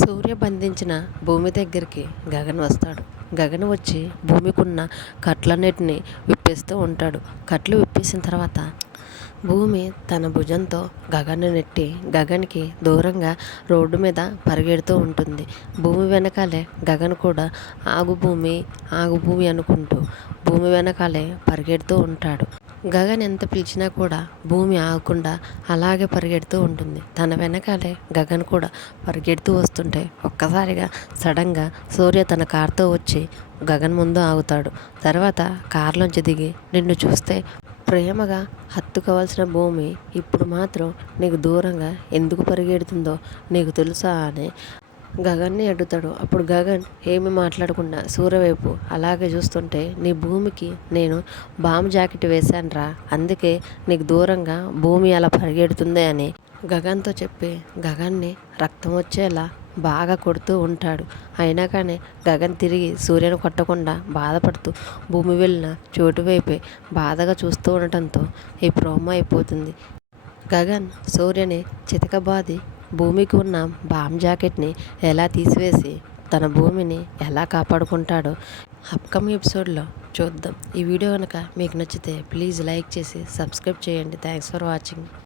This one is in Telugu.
సూర్య బంధించిన భూమి దగ్గరికి గగన్ వస్తాడు. గగన్ వచ్చి భూమికున్న కట్లన్నిటిని విప్పేస్తూ ఉంటాడు. కట్లు విప్పేసిన తర్వాత భూమి తన భుజంతో గగన్ను నెట్టి గగన్కి దూరంగా రోడ్డు మీద పరిగెడుతూ ఉంటుంది. భూమి వెనకాలే గగన్ కూడా ఆగు భూమి ఆగు భూమి అనుకుంటూ భూమి వెనకాలే పరిగెడుతూ ఉంటాడు. గగన్ ఎంత పిలిచినా కూడా భూమి ఆగకుండా అలాగే పరిగెడుతూ ఉంటుంది. తన వెనకాలే గగన్ కూడా పరిగెడుతూ వస్తుంటే ఒక్కసారిగా సడన్గా సూర్య తన కార్తో వచ్చి గగన్ ముందు ఆగుతాడు. తర్వాత కారులోంచి దిగి నిన్ను చూస్తే ప్రేమగా హత్తుకోవాల్సిన భూమి ఇప్పుడు మాత్రం నీకు దూరంగా ఎందుకు పరిగెడుతుందో నీకు తెలుసా అని గగన్ని అడుగుతాడు. అప్పుడు గగన్ ఏమి మాట్లాడకుండా సూర్యవైపు అలాగే చూస్తుంటే నీ భూమికి నేను బామ్ జాకెట్ వేశానురా అందుకే నీకు దూరంగా భూమి అలా పరిగెడుతుంది అని గగన్తో చెప్పి గగన్ని రక్తం వచ్చేలా బాగా కొడుతూ ఉంటాడు. అయినా కానీ గగన్ తిరిగి సూర్యను కొట్టకుండా బాధపడుతూ భూమి వెళ్ళిన చోటు వైపే బాధగా చూస్తూ ఉండటంతో ఈ ప్రోమో అయిపోతుంది. గగన్ సూర్యని చితకబాది భూమికి ఉన్న బామ్ జాకెట్ని ఎలా తీసివేసి తన భూమిని ఎలా కాపాడుకుంటాడో అప్కమింగ్ ఎపిసోడ్లో చూద్దాం. ఈ వీడియో కనుక మీకు నచ్చితే ప్లీజ్ లైక్ చేసి సబ్స్క్రైబ్ చేయండి. Thanks for watching.